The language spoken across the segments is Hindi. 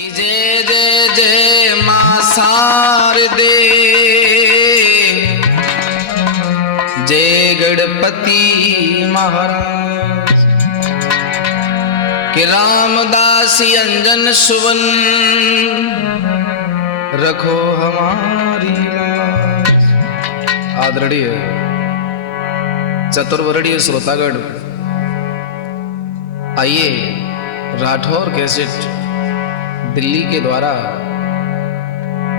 जय जय जय मां शारदे, जय गणपति महाराज के रामदासी अंजन सुवन रखो हमारी लाज। आदरणीय चतुर्वर्णीय श्रोतागण, आइए राठौर कैसेट दिल्ली के द्वारा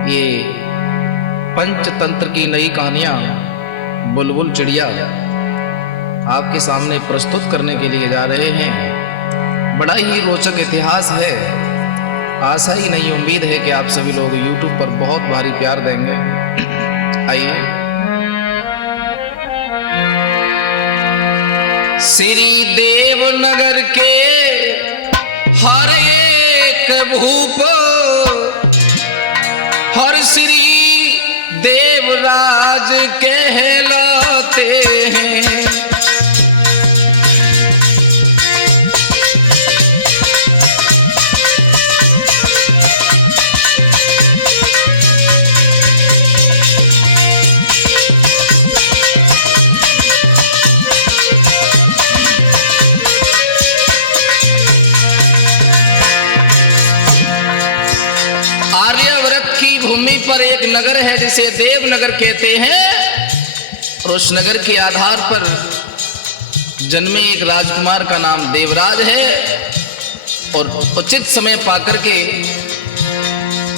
ये पंचतंत्र की नई कहानियां बुलबुल चिड़िया आपके सामने प्रस्तुत करने के लिए जा रहे हैं। बड़ा ही रोचक इतिहास है। आशा ही नहीं, उम्मीद है कि आप सभी लोग YouTube पर बहुत भारी प्यार देंगे। आइए। श्री देवनगर के हर एक भूप हर श्री देवराज कहलाते हैं। भूमि पर एक नगर है जिसे देवनगर कहते हैं, और उस नगर के आधार पर जन्मे एक राजकुमार का नाम देवराज है। और उचित समय पाकर के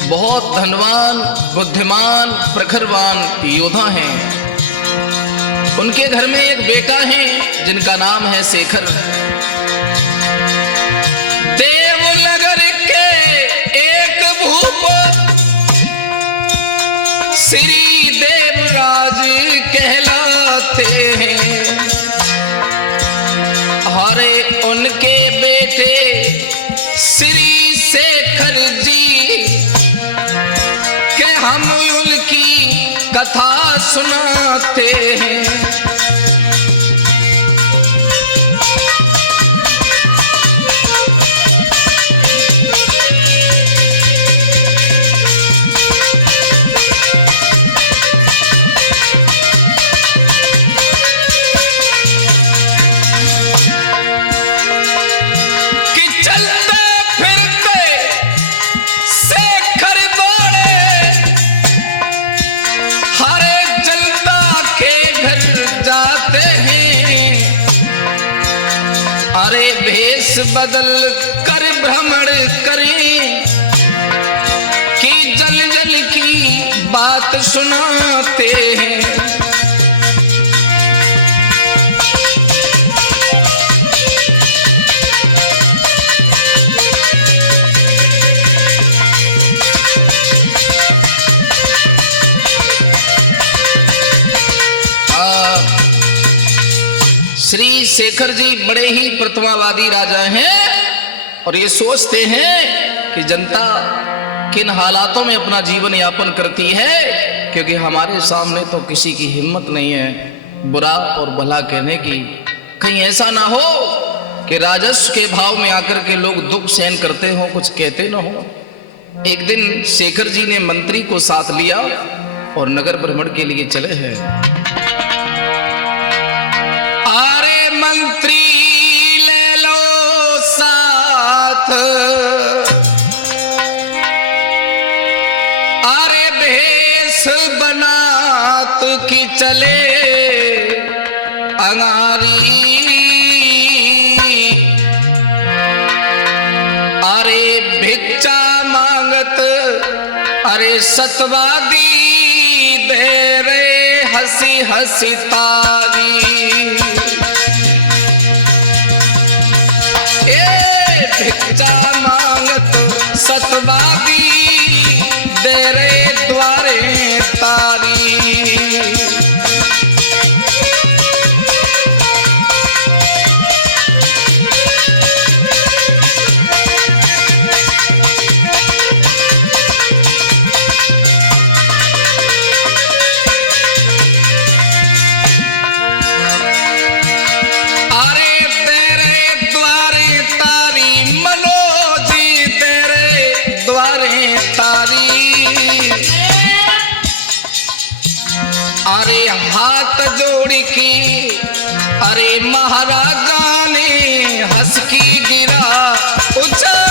बहुत धनवान, बुद्धिमान, प्रखरवान योद्धा हैं। उनके घर में एक बेटा है जिनका नाम है शेखर। देवनगर के एक भूप श्री देवराज कहलाते हैं। हरे उनके बेटे श्री शेखर जी के हम उनकी कथा सुनाते हैं। बदल कर भ्रमण करें कि जल जल की बात सुनाते हैं। श्री शेखर जी बड़े ही प्रतिभावादी राजा हैं और ये सोचते हैं कि जनता किन हालातों में अपना जीवन यापन करती है, क्योंकि हमारे सामने तो किसी की हिम्मत नहीं है बुरा और भला कहने की। कहीं ऐसा ना हो कि राजस्व के भाव में आकर के लोग दुख सहन करते हो, कुछ कहते ना हो। एक दिन शेखर जी ने मंत्री को साथ लिया और नगर भ्रमण के लिए चले हैं। अरे भेष बनात की चले अंगारी, अरे भिक्षा मांगत अरे सतवादी दे रे हंसी हंसी तारी। भिक्षा मांगत सतवादी दे रे द्वारे तारी। अरे हाथ जोड़ की अरे महाराजा ने हंस की गिरा उचारी।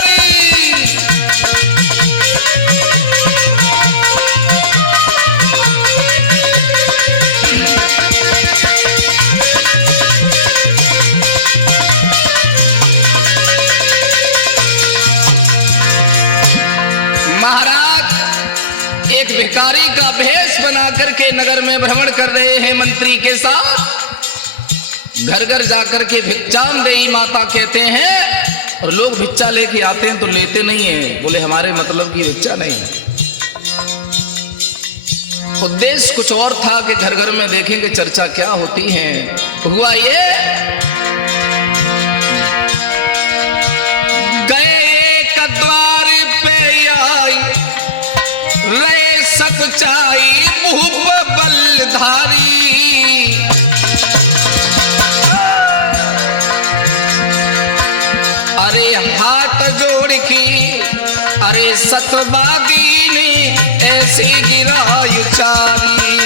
महाराज एक भिखारी का भेष बना करके नगर में भ्रमण कर रहे हैं मंत्री के साथ। घर घर जाकर के भिक्षाम देई माता कहते हैं, और लोग भिक्षा लेके आते हैं तो लेते नहीं हैं, बोले हमारे मतलब की भिक्षा नहीं है। उद्देश्य कुछ और था कि घर घर में देखेंगे चर्चा क्या होती है। हुआ ये सकुचाई मुँह बलधारी। अरे हाथ जोड़ की अरे सतवादी ने ऐसी गिरा उचारी।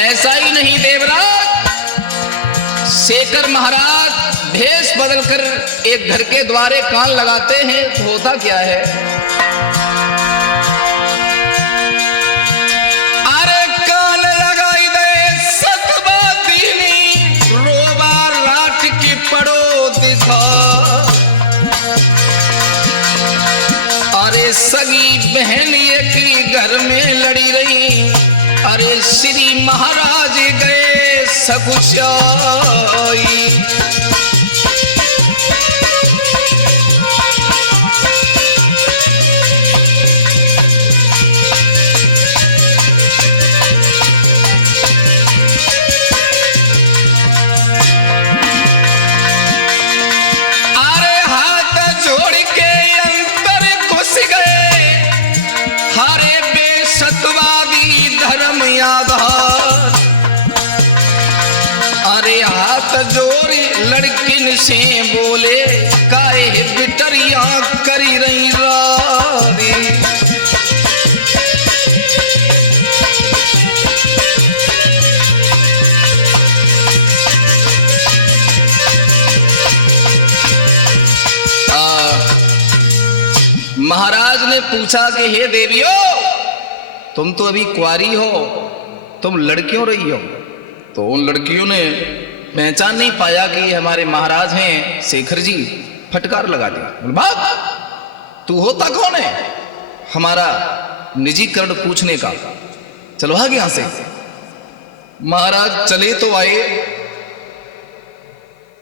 ऐसा ही नहीं देवराज, शेखर महाराज भेष बदलकर एक घर के द्वारे कान लगाते हैं तो होता क्या है। अरे कान लगाई दे सतवादीनी रोबा रात की पड़ो दिखा। अरे सगी बहन की घर में लड़ी रही। अरे श्री महाराज गए सकुचाई। अरे हाथ जोड़ के अंतर घुस गए। हरे बेसतवादी धर्म आधार। अरे हाथ जोड़ी लड़किन से बोले काहे बिटरिया करी रही रारी। महाराज ने पूछा कि हे देवियों, तुम तो अभी कुंवारी हो, तुम लड़कियों रही हो। तो उन लड़कियों ने पहचान नहीं पाया कि ये हमारे महाराज हैं शेखर जी। फटकार लगा दिया, भाग, तू होता कौन है हमारा निजीकरण पूछने का, चलो भाग यहां से। महाराज चले तो आए,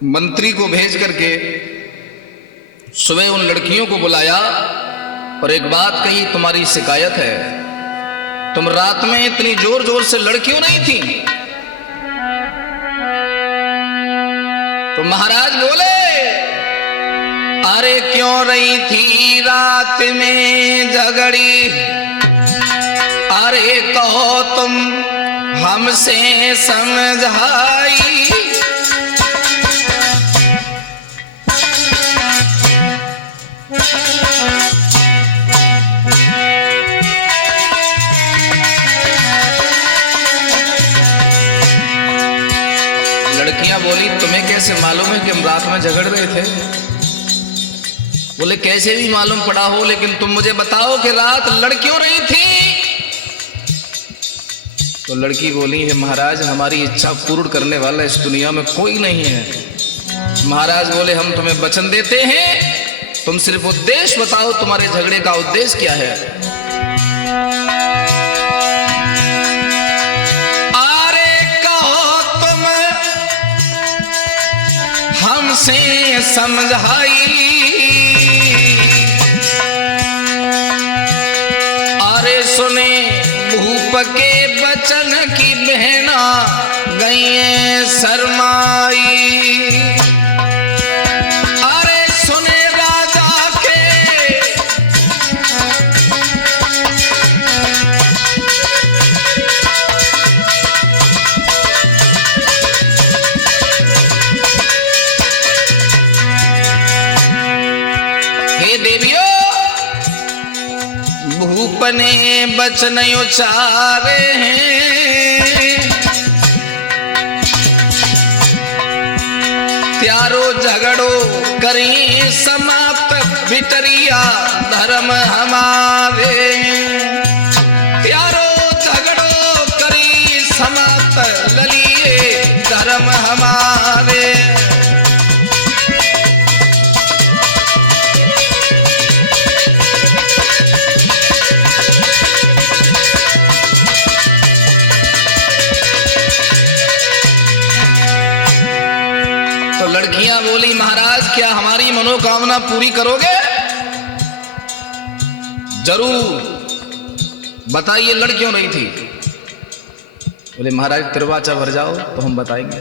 मंत्री को भेज करके सुबह उन लड़कियों को बुलाया और एक बात कही, तुम्हारी शिकायत है, तुम रात में इतनी जोर जोर से लड़कियों नहीं थी। तो महाराज बोले अरे क्यों रही थी रात में झगड़ी। अरे कहो तुम हमसे समझाई। लड़कियां बोली तुम्हें कैसे मालूम है कि हम रात में झगड़ रहे थे। बोले कैसे भी मालूम पड़ा हो, लेकिन तुम मुझे बताओ कि रात लड़कियों रही थी। तो लड़की बोली है महाराज हमारी इच्छा पूर्ण करने वाला इस दुनिया में कोई नहीं है। महाराज बोले हम तुम्हें वचन देते हैं, तुम सिर्फ उद्देश्य बताओ, तुम्हारे झगड़े का उद्देश्य क्या है। अरे कहो तुम हमसे समझाई। अरे सुने भूप के बचन की बहना गई शर्माई। अरे सुने राजा के भूपने बचन उचारे हैं, त्यारो झगड़ो करी समाप्त भितरिया धर्म हमारे। त्यारो झगड़ो करी समाप्त ललिए धर्म हमारे। लड़कियां बोली महाराज क्या हमारी मनोकामना पूरी करोगे? जरूर बताइए लड़ क्यों रही थी? बोले महाराज तिरवाचा भर जाओ तो हम बताएंगे।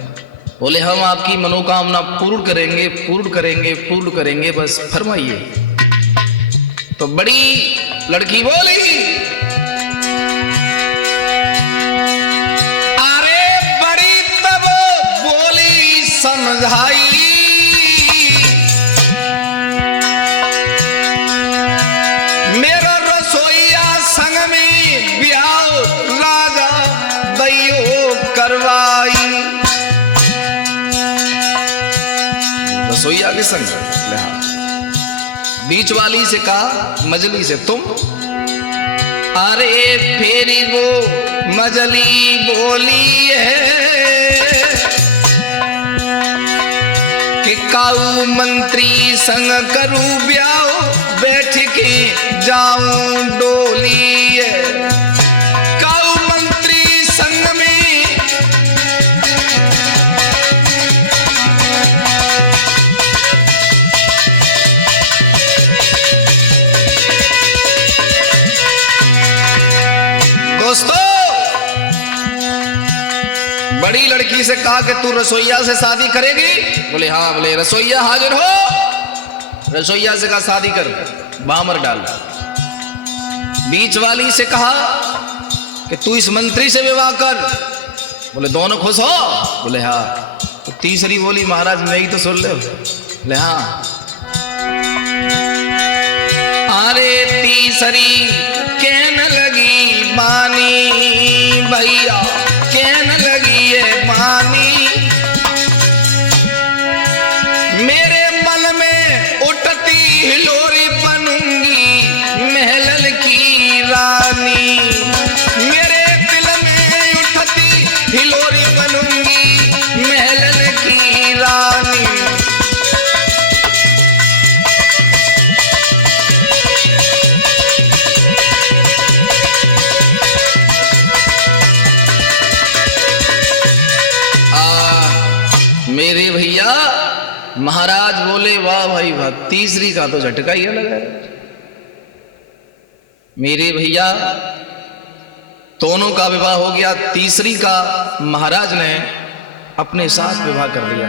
बोले हम आपकी मनोकामना पूर्ण करेंगे, पूर्ण करेंगे, पूर्ण करेंगे, बस फरमाइए। तो बड़ी लड़की बोली अरे बड़ी तब बोली समझाई, मेरा रसोईया संग में ब्याह राजा दैयो करवाई। रसोईया के संग बीच वाली से कहा मजली से तुम। अरे फेरी वो मजली बोली है कि काऊ मंत्री संग करूं ब्याह, बैठ के जाऊं डोली है। काऊ मंत्री संग में दोस्तों बड़ी लड़की से कहा कि तू रसोईया से शादी करेगी? बोले हाँ। बोले रसोईया हाजिर हो। रसोईया से कहा शादी कर, बामर डाल। बीच वाली से कहा कि तू इस मंत्री से विवाह कर। बोले दोनों खुश हो? बोले हाँ। तो तीसरी बोली महाराज मैं ही तो सुन ले। बोले हाँ। अरे तीसरी कहने लगी मानी भैया, कहने लगी है मानी, मेरे मन में उठती हिलोरी बनूंगी महल की रानी। मेरे दिल में उठती हिलोरी बनूंगी महल की रानी। मेरे भैया महाराज बोले वाह भाई वाह, तीसरी का तो झटका ही अलग है। मेरे भैया दोनों का विवाह हो गया, तीसरी का महाराज ने अपने साथ विवाह कर लिया।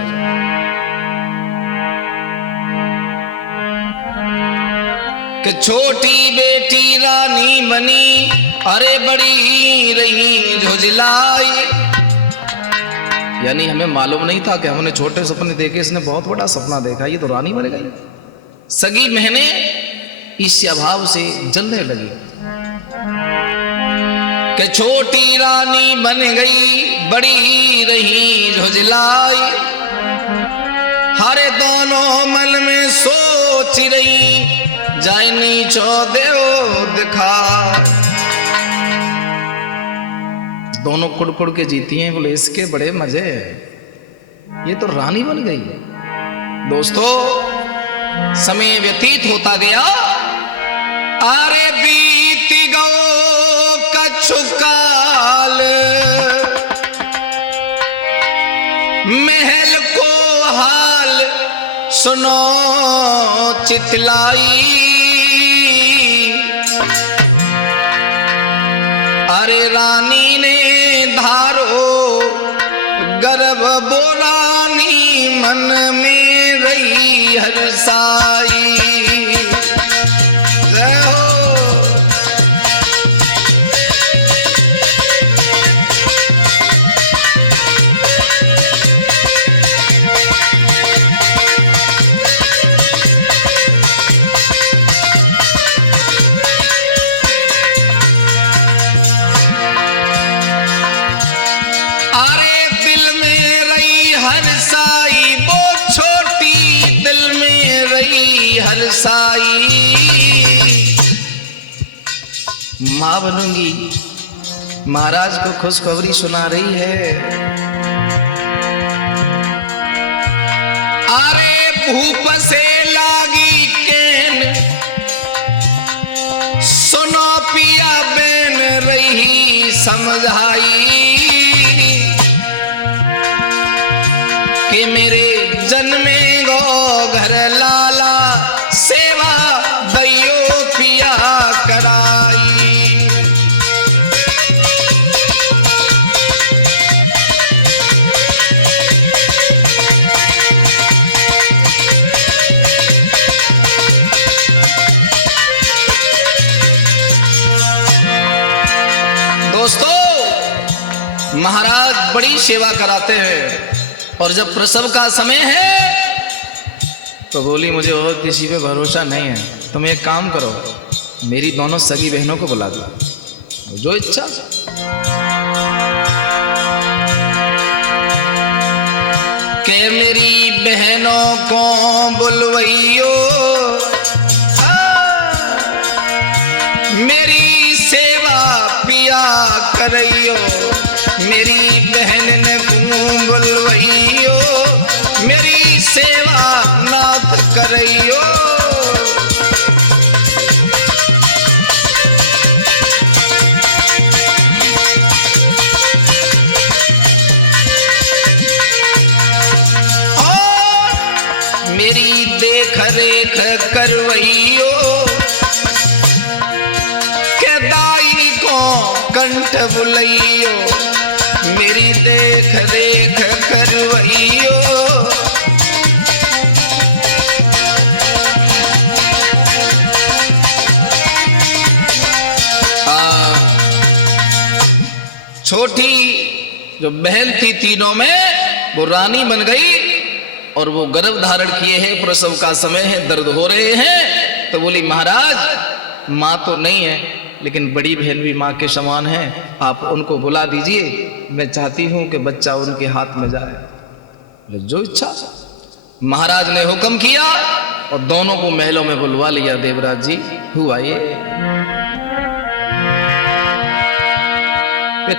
कि छोटी बेटी रानी बनी, अरे बड़ी रही झुझलाई। यानी हमें मालूम नहीं था कि हमने छोटे सपने देखे, इसने बहुत बड़ा सपना देखा, ये तो रानी बन गई। सगी बहने ईर्ष्या भाव से जलने लगी कि छोटी रानी बन गई, बड़ी रही झुझलाई। हरे दोनों मन में सोच रही, जाए नीचो देव दिखा। दोनों कुड़ के जीती हैं। बोले इसके बड़े मजे हैं, ये तो रानी बन गई है। दोस्तों समय व्यतीत होता गया, अरे बीती गो कछुकाल, महल को हाल सुनो चितलाई। अरे रानी ने धारो गर्भ बोलानी, मन में रही हरसाई। जय हो। मां बनूंगी, महाराज को खुशखबरी सुना रही है। अरे भूप से लागी केन, सुनो पिया बेन रही समझाई, कि मेरे जन्मे गो घर लाला, सेवा दैयो पिया कराई। दोस्तों, महाराज बड़ी सेवा कराते हैं, और जब प्रसव का समय है तो बोली मुझे और किसी पे भरोसा नहीं है, तुम एक काम करो, मेरी दोनों सगी बहनों को बुला दो, जो इच्छा। के मेरी बहनों को बुलवइयो, मेरी सेवा पिया करइयो, मेरी बहन ने बुलवइयो, मेरी सेवा नाथ करइयो। मेरी देख रेख करवइयो, के दाई को कंठ बुलइयो, मेरी देख रेख करवइयो। छोटी जो बहन थी तीनों में, वो रानी बन गई, और वो गर्भ धारण किए हैं, प्रसव का समय है, दर्द हो रहे हैं। तो बोली महाराज माँ तो नहीं है, लेकिन बड़ी बहन भी माँ के समान है, आप उनको बुला दीजिए, मैं चाहती हूं कि बच्चा उनके हाथ में जाए। जो इच्छा। महाराज ने हुक्म किया और दोनों को महलों में बुलवा लिया। देवराज जी हुआ ये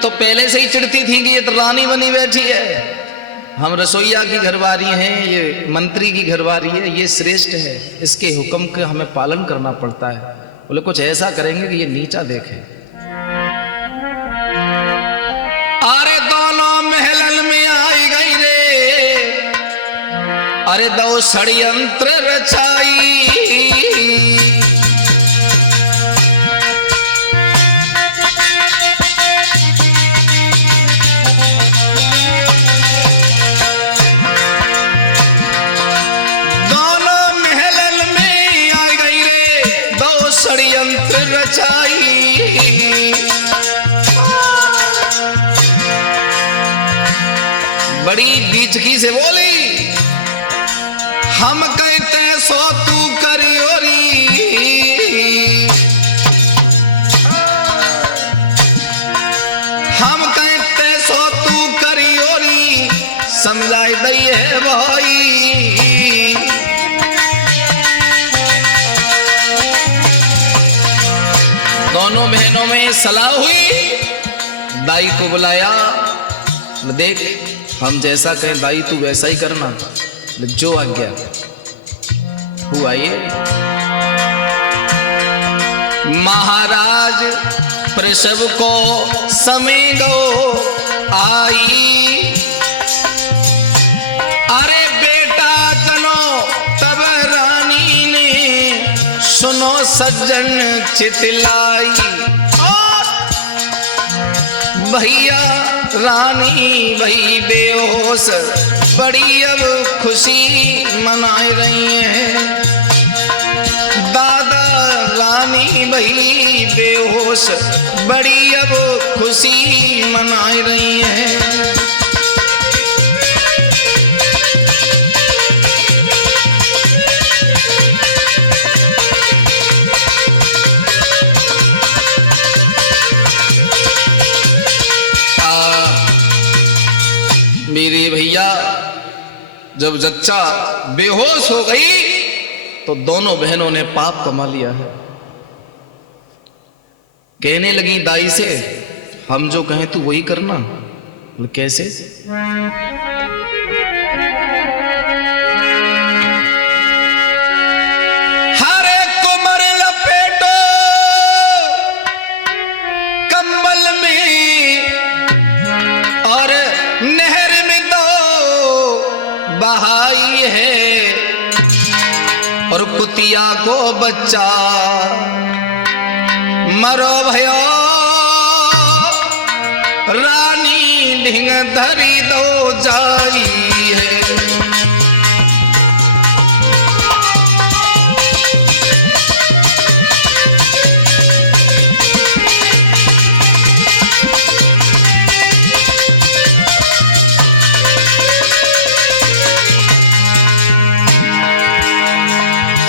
तो पहले से ही चिढ़ती थी कि ये तो रानी बनी बैठी है, हम रसोईया की घरवारी हैं, ये मंत्री की घरवारी है, ये श्रेष्ठ है, इसके हुक्म का हमें पालन करना पड़ता है। बोले कुछ ऐसा करेंगे कि ये नीचा देखे। अरे दोनों महलन में आई गई रे, अरे दो षड्यंत्र रचाई, बड़ी बीचकी से बोली, हम कहते सो तू करियोरी, हम कहते सो तू करियोरी, समझाई दई है भाई। दोनों बहनों में सलाह हुई, दाई को बुलाया, देख हम जैसा कहें दाई तू वैसा ही करना, जो आज्ञा। हुआ ये महाराज प्रसव को समय गो आई, अरे बेटा चलो तब रानी ने सुनो सज्जन चितलाई, भैया रानी भई बेहोश, बड़ी अब खुशी मनाई रही है, दादा रानी भई बेहोश, बड़ी अब खुशी मनाई रही है। मेरे भैया जब जच्चा बेहोश हो गई तो दोनों बहनों ने पाप कमा लिया है। कहने लगी दाई से, हम जो कहें तू वही करना। बोले कैसे? हरे कुमर लपेटो कंबल में और नहर में दो बहाई है, और कुतिया को बच्चा मरो भयो रानी ढिंग धरी दो जाई है।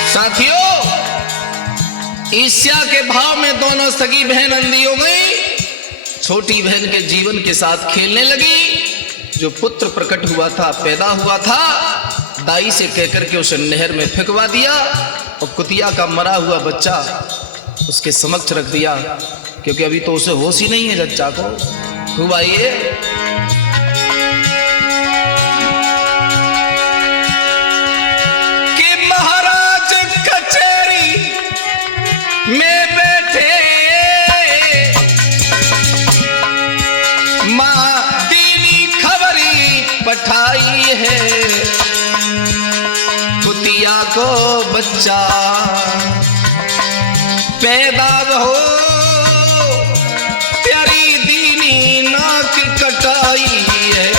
साथियों, ईर्ष्या के भाव में दोनों सगी बहन अंधी हो गई। छोटी बहन के जीवन के साथ खेलने लगी। जो पुत्र प्रकट हुआ था, पैदा हुआ था, दाई से कहकर के उसे नहर में फेंकवा दिया और कुतिया का मरा हुआ बच्चा उसके समक्ष रख दिया, क्योंकि अभी तो उसे होश ही नहीं है बच्चा को। खूब आइए, कि महाराज कचहरी में बैठे मां दीनी खबरी पठाई है, कुतिया को बच्चा पैदा हो प्यारी दीनी नाक कटाई है।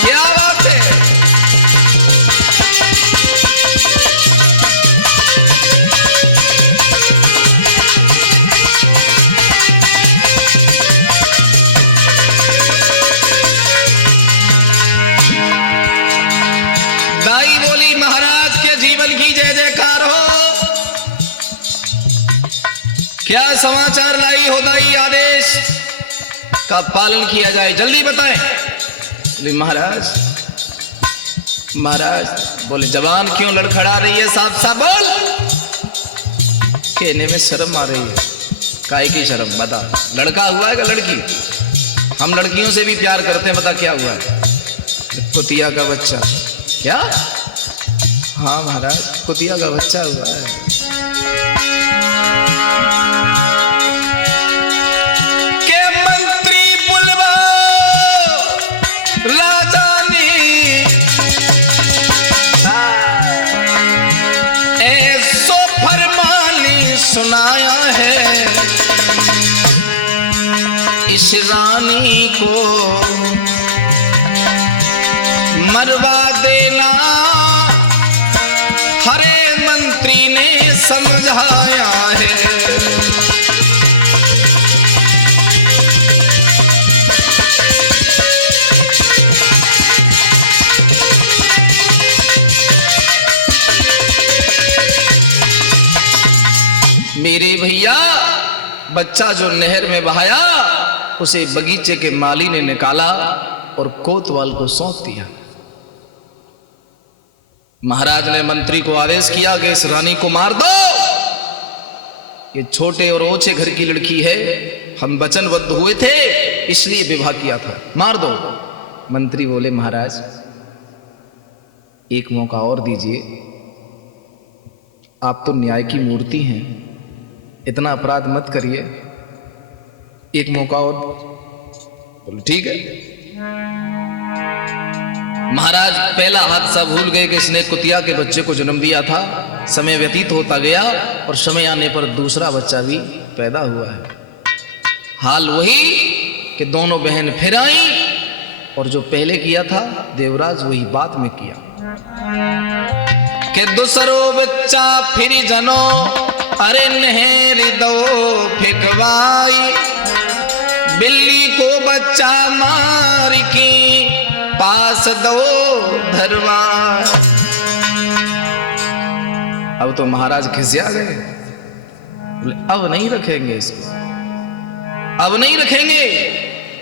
क्या बात है? दाई बोली, महाराज के जीवन की जय जयकार हो। क्या समाचार लाई हो दाई? आदेश का पालन किया जाए, जल्दी बताएं। बोले महाराज, महाराज। बोले जवान क्यों लड़खड़ा रही है? साफ साफ बोल। कहने में शर्म आ रही है। काहे की शर्म? बता, लड़का हुआ है कि लड़की? हम लड़कियों से भी प्यार करते हैं, बता क्या हुआ है? कुतिया का बच्चा। क्या? हाँ महाराज, कुतिया का बच्चा हुआ है। के मंत्री बुलवा राजा ने ऐसो फरमान सुनाया है, इस रानी को मरवा देना हरे मंत्री ने समझाया है। मेरे भैया, बच्चा जो नहर में बहाया उसे बगीचे के माली ने निकाला और कोतवाल को सौंप दिया। महाराज ने मंत्री को आदेश किया कि इस रानी को मार दो, ये छोटे और ओछे घर की लड़की है, हम वचनबद्ध हुए थे इसलिए विवाह किया था, मार दो। मंत्री बोले महाराज एक मौका और दीजिए, आप तो न्याय की मूर्ति हैं, इतना अपराध मत करिए, एक मौका और। बोले ठीक है। महाराज पहला हादसा भूल गए कि इसने कुतिया के बच्चे को जन्म दिया था। समय व्यतीत होता गया और समय आने पर दूसरा बच्चा भी पैदा हुआ है। हाल वही कि दोनों बहन फिर आई और जो पहले किया था देवराज वही बाद में किया कि दूसरो बच्चा फिर जनो अरे नहर दो फेंकवाई, बिल्ली को बच्चा मार की पास दो धरवा। अब तो महाराज खिसिया गए, बोले अब नहीं रखेंगे इसको, अब नहीं रखेंगे।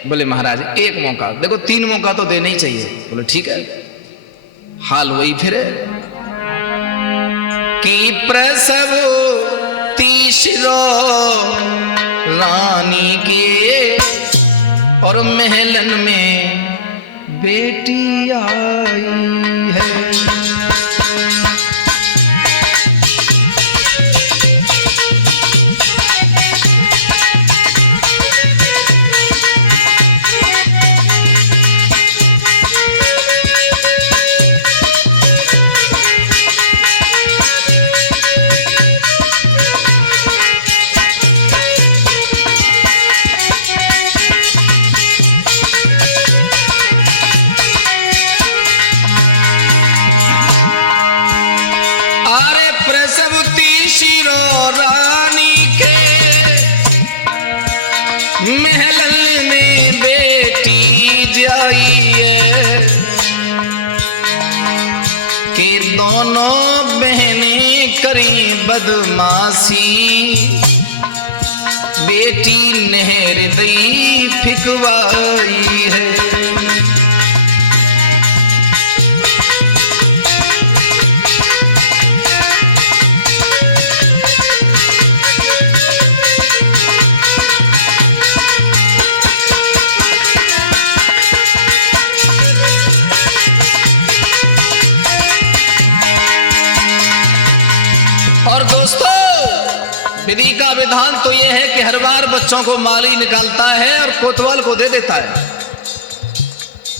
बोले महाराज एक मौका देखो, 3 मौका तो देना ही चाहिए। बोले ठीक है। हाल वही फिर कि प्रसव शिरो रानी के, और महलन में बेटी आई है। महल में बेटी जाइए कि दोनों बहनें करी बदमाशी, बेटी नहर दई फिकवाई है। और दोस्तों, विधि का विधान तो यह है कि हर बार बच्चों को माली निकालता है और कोतवाल को दे देता है।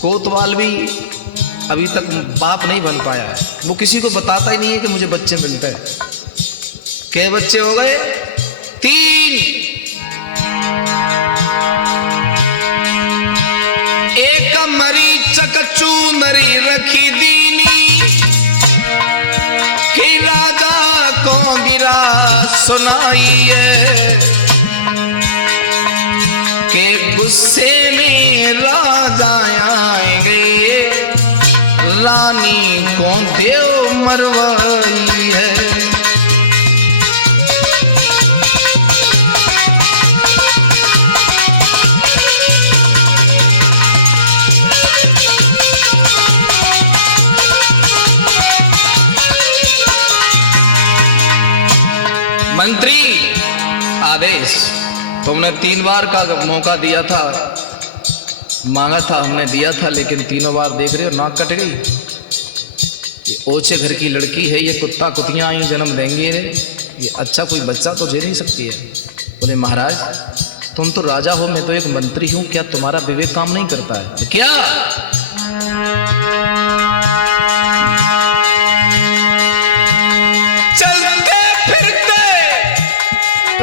कोतवाल भी अभी तक बाप नहीं बन पाया है, वो किसी को बताता ही नहीं है कि मुझे बच्चे मिलते हैं। क्या बच्चे हो गए? 3। एक मरी चकचू नरी रखी दीनी कि राजा को गिरा सुनाइए के गुस्से में राजा आएंगे, रानी को देव मरवाई है। मंत्री आदेश, तुमने 3 बार का मौका दिया था, मांगा था, हमने दिया था, लेकिन तीनों बार देख रहे हो नाक कट गई। ये ओछे घर की लड़की है, ये कुत्ता कुतियां आई जन्म देंगे, ये अच्छा कोई बच्चा तो दे नहीं सकती है। बोले महाराज तुम तो राजा हो, मैं तो एक मंत्री हूं, क्या तुम्हारा विवेक काम नहीं करता है? तो क्या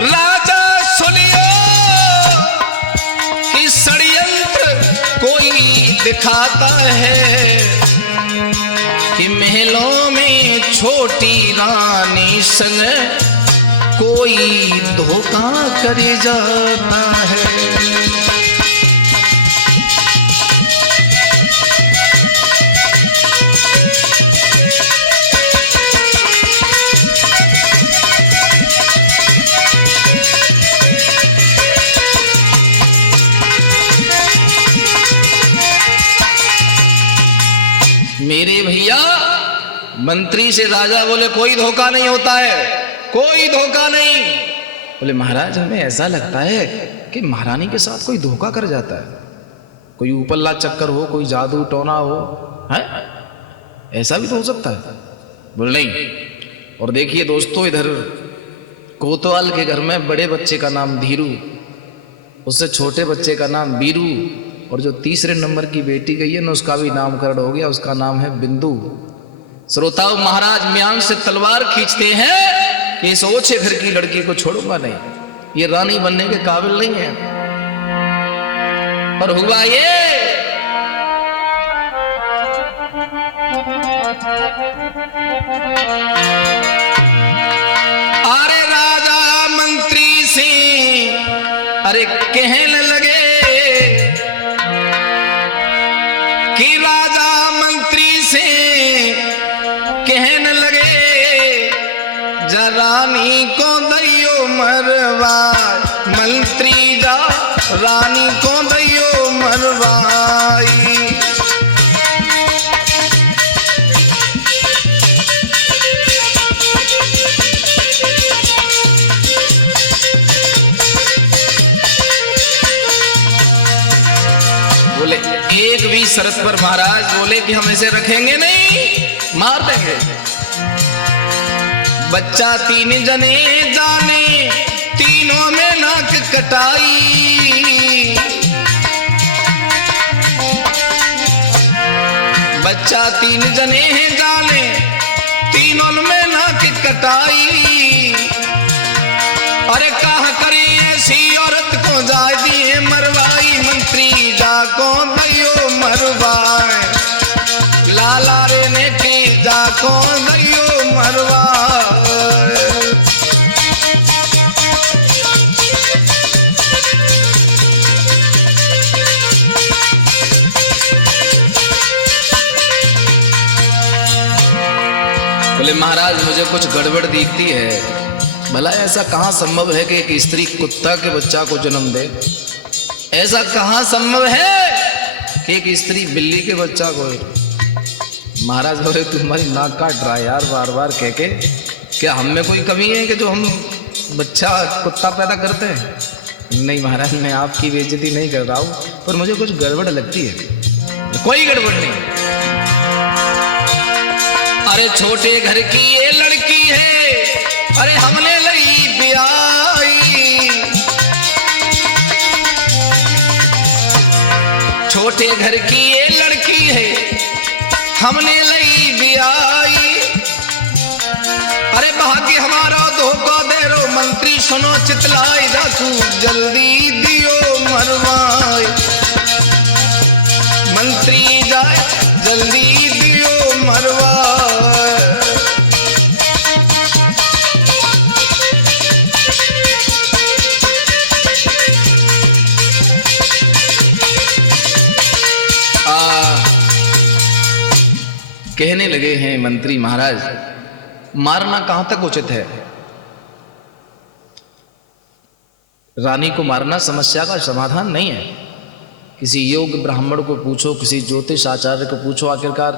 राजा सुनियो कि षड्यंत्र कोई दिखाता है कि महलों में छोटी रानी संग कोई धोखा कर जाता है। मेरे भैया मंत्री से राजा बोले कोई धोखा नहीं होता है, कोई धोखा नहीं। बोले महाराज हमें ऐसा लगता है कि महारानी के साथ कोई धोखा कर जाता है, कोई ऊपरला चक्कर हो, कोई जादू टोना हो, है ऐसा भी तो हो सकता है। बोले नहीं। और देखिए दोस्तों, इधर कोतवाल के घर में बड़े बच्चे का नाम धीरू, उससे छोटे बच्चे का नाम बीरू, और जो तीसरे नंबर की बेटी गई है ना उसका भी नामकरण हो गया, उसका नाम है बिंदु। श्रोताओं, महाराज म्यान से तलवार खींचते हैं कि इस ओछे घर की लड़की को छोड़ूंगा नहीं, ये रानी बनने के काबिल नहीं है। पर हुआ ये अरे राजा मंत्री से अरे कहने लगे कि राजा मंत्री से कहने लगे जा रानी को दैयो मरवा, मंत्री जा रानी को दैयो मरवाई। एक भी शर्त पर महाराज बोले कि हम इसे रखेंगे नहीं, मार देंगे। बच्चा तीन जने जाने, तीनों में नाक कटाई। बच्चा तीन जने जाने, तीनों में नाक कटाई। अरे कहा करी ऐसी औरत को जा दिए मरवाई, मंत्री जाको दयो मरवाए। लाला रे ने की जाको दयो मरवाए। बोले महाराज मुझे कुछ गड़बड़ दिखती है। भला ऐसा कहाँ संभव है कि एक स्त्री कुत्ता के बच्चा को जन्म दे? ऐसा कहाँ संभव है कि एक स्त्री बिल्ली के बच्चा को? महाराज बोले तुम्हारी नाक काट रहा है यार बार बार कह के। क्या हम में कोई कमी है कि जो हम बच्चा कुत्ता पैदा करते हैं? नहीं महाराज मैं आपकी बेइज्जती नहीं कर रहा हूँ, पर मुझे कुछ गड़बड़ लगती है। कोई गड़बड़ नहीं। अरे छोटे घर की ये लड़की है, अरे हमने लई ब्याई। छोटे घर की ये लड़की है, हमने लई ब्याई। अरे भाग्य हमारा धोखा दे रो, मंत्री सुनो चितलाई जाकू जल्दी दियो मरवाई। मंत्री जाए जल्दी दियो मरवाई। कहने लगे हैं मंत्री महाराज मारना कहां तक उचित है? रानी को मारना समस्या का समाधान नहीं है। किसी योग्य ब्राह्मण को पूछो, किसी ज्योतिष आचार्य को पूछो, आखिरकार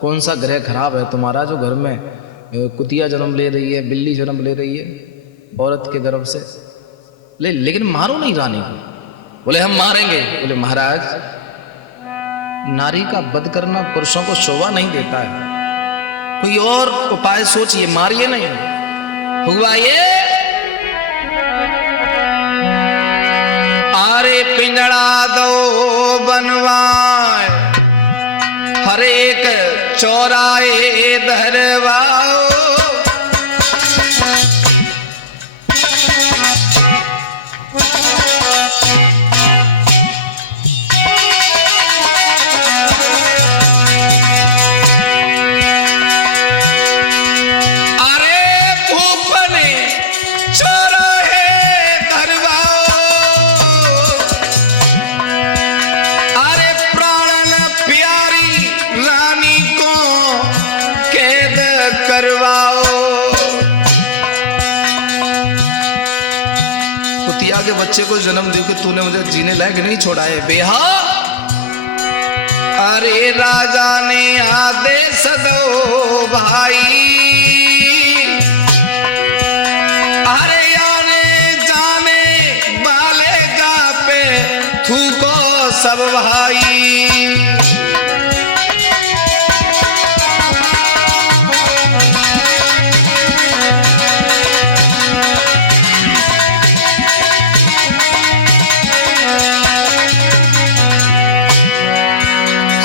कौन सा ग्रह खराब है तुम्हारा जो घर में कुतिया जन्म ले रही है, बिल्ली जन्म ले रही है औरत के गर्भ से? लेकिन मारो नहीं रानी को। बोले हम मारेंगे। बोले महाराज नारी का वध करना पुरुषों को शोभा नहीं देता है, कोई और उपाय सोचिए, मारिए नहीं। हुआ ये आरे पिंजड़ा दो बनवाए, हर एक चौराहे धरवाओ। के बच्चे को जन्म दे के तूने मुझे जीने लायक नहीं छोड़ा है बेहा। अरे राजा ने आदेश दो भाई, अरे आने जाने वाले का पे थूको सब भाई।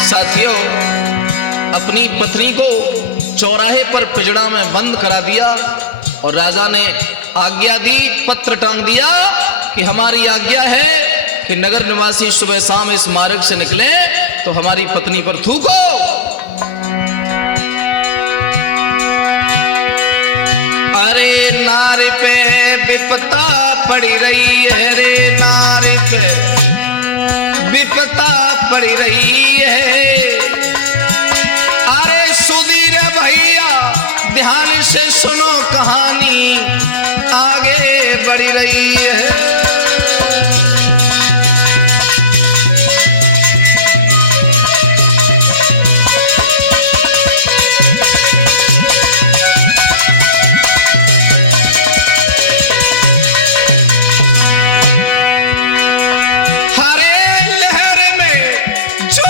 साथियों अपनी पत्नी को चौराहे पर पिंजड़ा में बंद करा दिया और राजा ने आज्ञा दी, पत्र टांग दिया कि हमारी आज्ञा है कि नगर निवासी सुबह शाम इस मार्ग से निकले तो हमारी पत्नी पर थूको। अरे नारी पे विपता पड़ी रही है, रे नारी पे विपता पड़ी रही है। अरे सुधीर भैया ध्यान से सुनो कहानी आगे बढ़ी रही है। हरे लहर में जो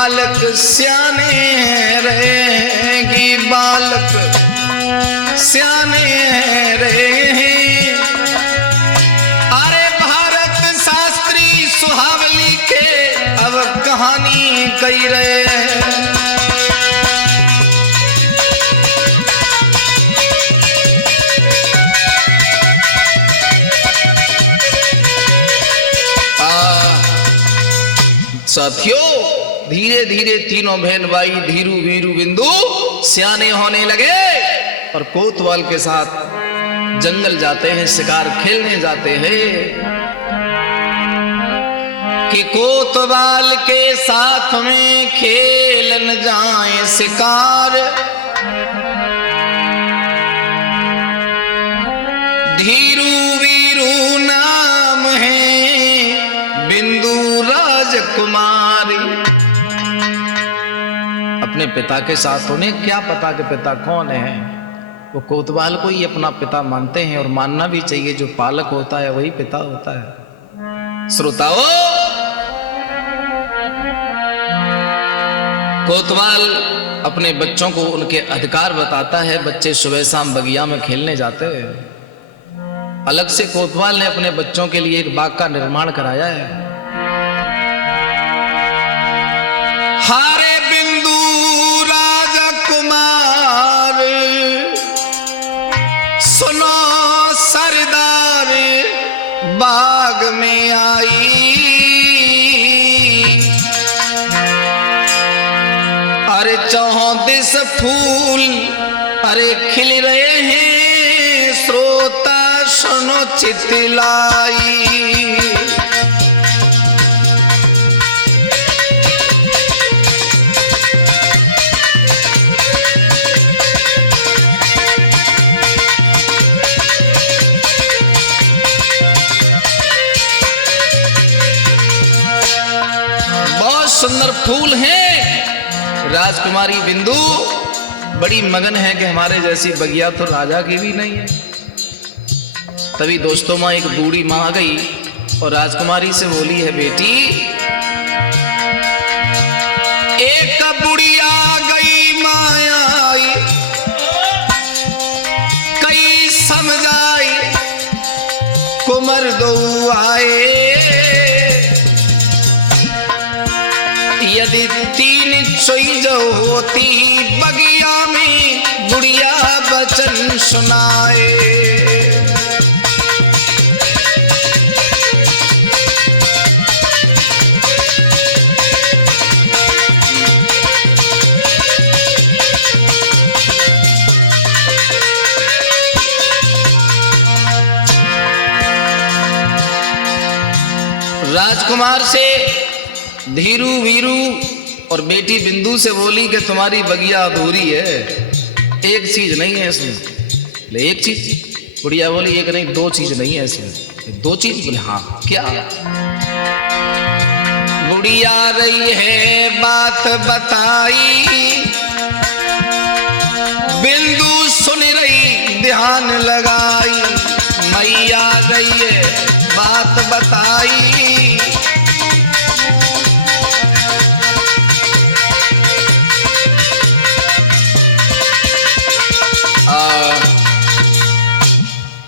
बालक स्याने रहेगी, बालक स्याने रहे। अरे भारत शास्त्री सुहावली के अब कहानी कही रहे हैं। साथियों, धीरे धीरे तीनों बहन भाई धीरू वीरू बिंदु सियाने होने लगे और कोतवाल के साथ जंगल जाते हैं, शिकार खेलने जाते हैं। कि कोतवाल के साथ में खेलन जाए शिकार, धीरू वीरू नाम है बिंदु राजकुमारी। अपने पिता के साथ उन्हें क्या पता कि पिता कौन है, वो कोतवाल को ही अपना पिता मानते हैं और मानना भी चाहिए। जो पालक होता है वही पिता होता है। श्रोताओ, कोतवाल अपने बच्चों को उनके अधिकार बताता है। बच्चे सुबह शाम बगिया में खेलने जाते हैं। अलग से कोतवाल ने अपने बच्चों के लिए एक बाग का निर्माण कराया है। हारे बिंदु राजकुमार, सुनो सरदार बाग में आई। अरे चौदिस फूल अरे खिल रहे हैं, श्रोता सुनो चितलाई। सुंदर फूल हैं। राजकुमारी बिंदु बड़ी मगन है कि हमारे जैसी बगिया तो राजा की भी नहीं है। तभी दोस्तों माँ एक बूढ़ी माँ आ गई और राजकुमारी से बोली है, बेटी एक बुढ़िया गई माया आई, कई समझाई कुमर दो आए। यदि तीन चोई जो होती बगिया में, बुढ़िया बचन सुनाए। राजकुमार से धीरू वीरू और बेटी बिंदु से बोली कि तुम्हारी बगिया अधूरी है, एक चीज नहीं है इसमें। ले एक चीज। बुढ़िया बोली एक नहीं दो चीज नहीं है इसमें। दो चीज? बोले हाँ। क्या? बुढ़िया रही है बात बताई, बिंदु सुन रही ध्यान लगाई। मैया रही है बात बताई,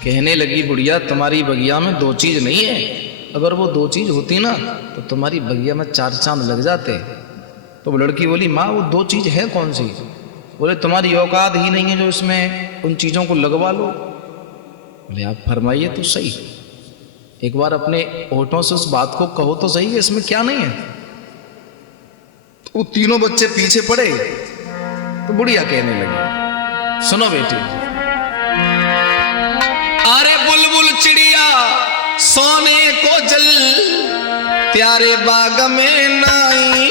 कहने लगी बुढ़िया तुम्हारी बगिया में दो चीज नहीं है। अगर वो दो चीज होती ना तो तुम्हारी बगिया में चार चांद लग जाते। तो वो लड़की बोली माँ वो दो चीज है कौन सी? बोले तुम्हारी औकात ही नहीं है जो इसमें उन चीजों को लगवा लो। बोले आप फरमाइए तो सही, एक बार अपने होठों से उस बात को कहो तो सही है, इसमें क्या नहीं है। तो वो तीनों बच्चे पीछे पड़े तो बुढ़िया कहने लगी सुनो बेटी, अरे बुलबुल चिड़िया सोने को जल प्यारे बाग में नाई।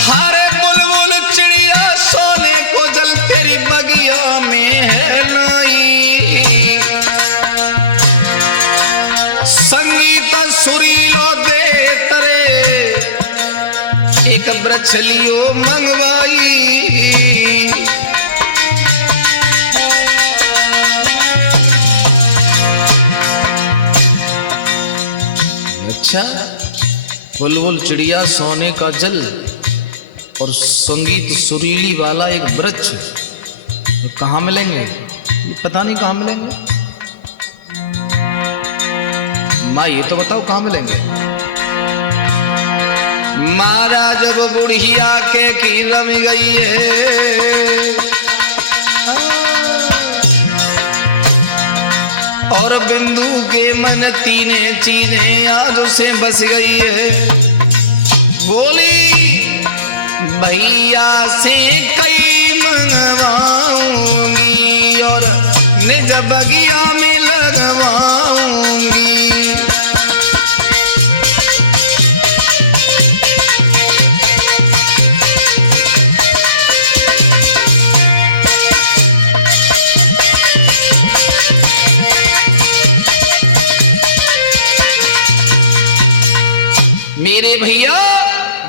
हरे बुलबुल चिड़िया सोने को जल तेरी बगिया में है नाई। संगीत सुरीलो दे तरे एक वृक्ष लियो मंगवाई। अच्छा, बुलबुल चिड़िया सोने का जल और संगीत सुरीली वाला एक वृक्ष कहाँ मिलेंगे? पता नहीं कहाँ मिलेंगे। माँ ये तो बताओ कहाँ मिलेंगे? मारा जब बुढ़िया के की रम गई है और बिंदु के मन तीने चीजें आज उसे बस गई है। बोली भैया से कई मंगवाऊंगी और निज बगिया में लगवाऊंगी। मेरे भैया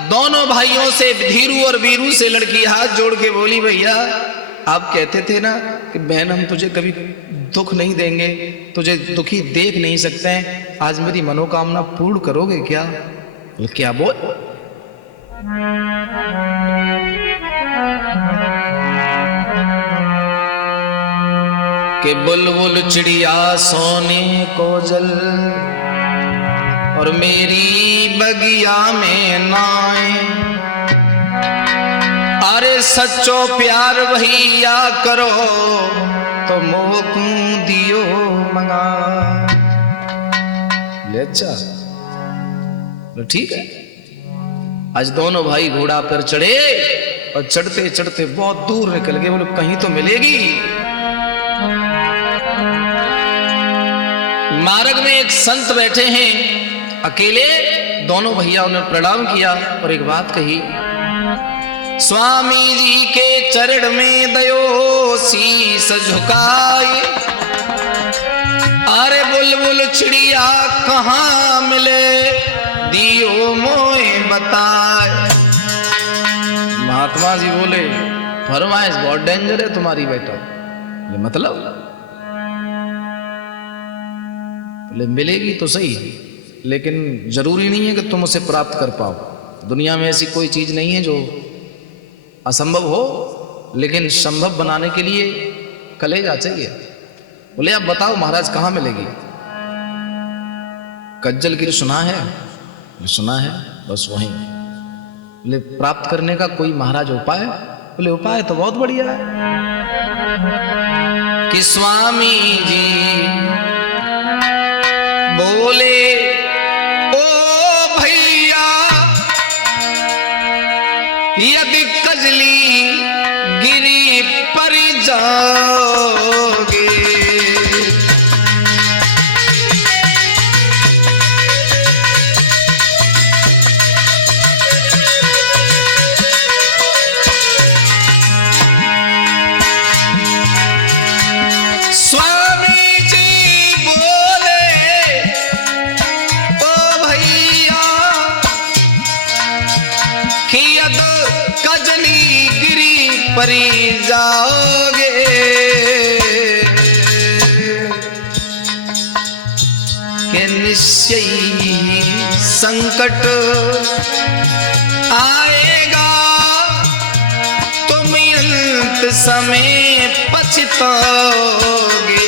दोनों भाइयों से, धीरू और वीरू से लड़की हाथ जोड़ के बोली, भैया आप कहते थे ना कि बहन हम तुझे कभी दुख नहीं देंगे, तुझे दुखी देख नहीं सकते हैं, आज मेरी मनोकामना पूर्ण करोगे क्या? क्या बोल? कि बुलबुल चिड़िया सोने को जल और मेरी बगिया में नाए, अरे सच्चो प्यार भैया करो तो मोकू दियो मंगा ले। अच्छा ठीक है। आज दोनों भाई घोड़ा पर चढ़े और चढ़ते चढ़ते बहुत दूर निकल गए। बोले कहीं तो मिलेगी। मार्ग में एक संत बैठे हैं अकेले। दोनों भैया उन्हें प्रणाम किया और एक बात कही, स्वामी जी के चरण में दयो शीस झुकाए, अरे बुलबुल चिड़िया कहाँ मिले दियो मोए बताए। महात्मा जी बोले फरमाइश बहुत डेंजर है तुम्हारी बेटा। ये मतलब? बोले मिलेगी तो सही, लेकिन जरूरी नहीं है कि तुम उसे प्राप्त कर पाओ। दुनिया में ऐसी कोई चीज नहीं है जो असंभव हो, लेकिन संभव बनाने के लिए कलेजा चाहिए। बोले आप बताओ महाराज कहाँ मिलेगी? कज्जल गिर सुना है? सुना है, बस वहीं। बोले प्राप्त करने का कोई महाराज उपाय? बोले उपाय तो बहुत बढ़िया है कि स्वामी जी बोले यदि कजली गिरी पर जाओगे, स्वामी जी बोले ओ भैया कि यदि कजली गिरी परी जाओगे, के निश्चय संकट आएगा, तुम अंत समय पछताओगे।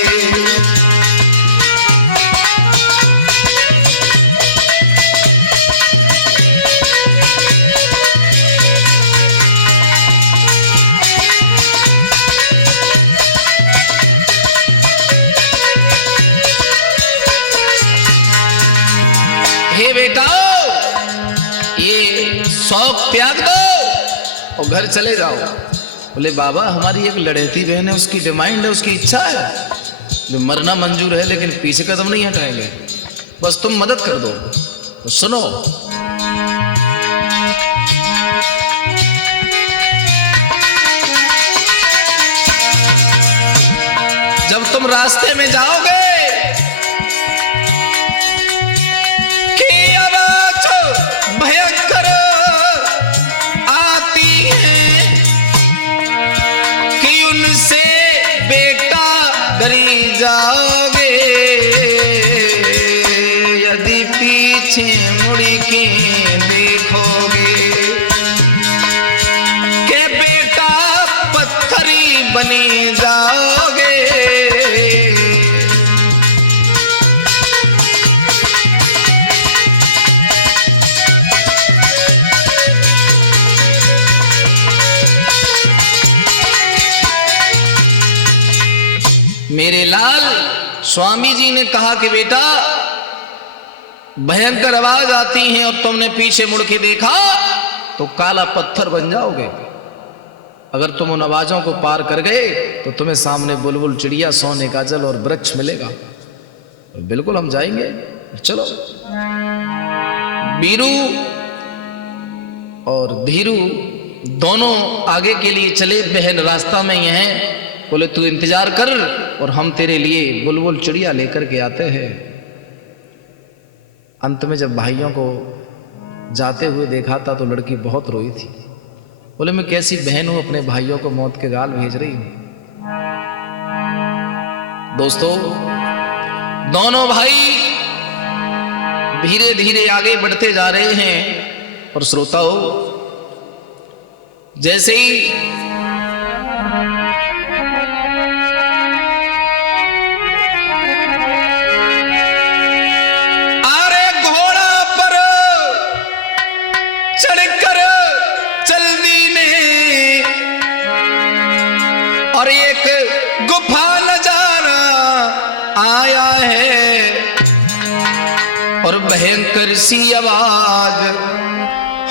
हे बेटा ये शौक त्याग दो और घर चले जाओ। बोले बाबा हमारी एक लड़ेती बहन है, उसकी डिमांड है, उसकी इच्छा है, जो मरना मंजूर है लेकिन पीछे कदम नहीं हटाएंगे, बस तुम मदद कर दो। तो सुनो, जब तुम रास्ते में जाओगे भयंकर आती है कि उनसे बेटा डरी जाओगे, यदि पीछे पीछे मुड़ के देखोगे के बेटा पत्थरी बनी जाओगे। मेरे लाल, स्वामी जी ने कहा कि बेटा भयंकर आवाज आती है और तुमने पीछे मुड़ के देखा तो काला पत्थर बन जाओगे। अगर तुम उन आवाजों को पार कर गए तो तुम्हें सामने बुलबुल, चिड़िया, सोने का जल और वृक्ष मिलेगा। बिल्कुल हम जाएंगे, चलो। बीरू और धीरू दोनों आगे के लिए चले। बहन रास्ता में ही है, बोले तू इंतजार कर और हम तेरे लिए बुलबुल, चिड़िया लेकर के आते हैं। अंत में जब भाइयों को जाते हुए देखा था तो लड़की बहुत रोई थी। बोले मैं कैसी बहन हूं, अपने भाइयों को मौत के गाल भेज रही हूं। दोस्तों, दोनों भाई धीरे धीरे आगे बढ़ते जा रहे हैं और श्रोताओं, जैसे ही और एक गुफा नजारा आया है और भयंकर सी आवाज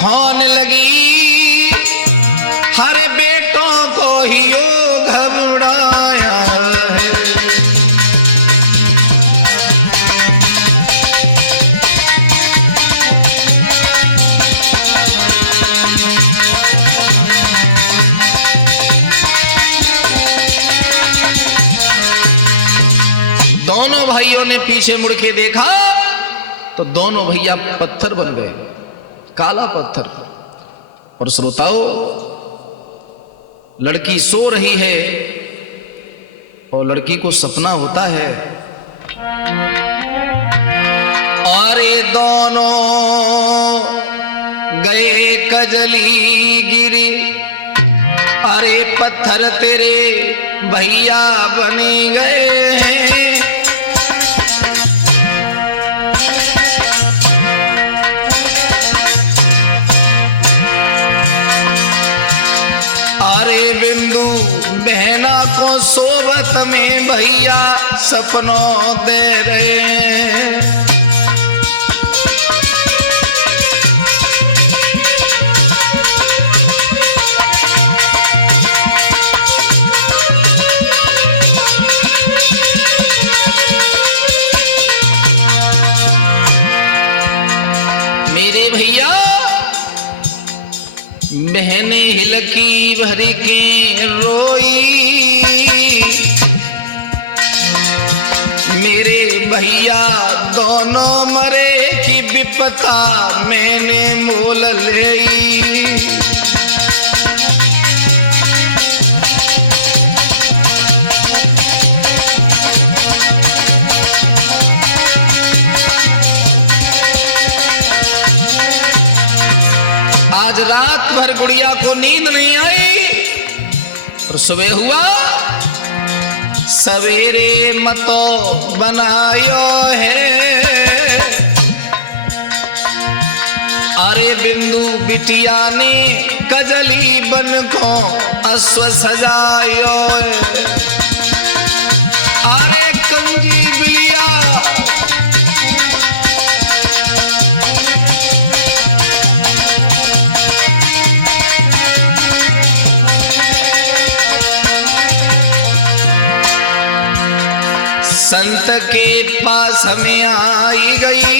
होने लगी, हर बेटों को ही यो घबराया है। दोनों भाइयों ने पीछे मुड़ के देखा तो दोनों भैया पत्थर बन गए, काला पत्थर। और श्रोताओं, लड़की सो रही है और लड़की को सपना होता है, और ये दोनों गए कजली गिरी, अरे पत्थर तेरे भैया बने गए हैं। बिंदु बहना को सोबत में भैया सपनों दे रहे हैं। मेरे भैया बहने हिलकी भर के रोई, मेरे भैया दोनों मरे की विपता मैंने मोल ली। आज रात भर गुड़िया को नींद नहीं आई और सुबह हुआ, सवेरे मतो बनायो है। अरे बिंदु बिटिया ने कजली बन को अश्व सजायो है। अरे कंजी बिलिया संत के पास हमें आई गई,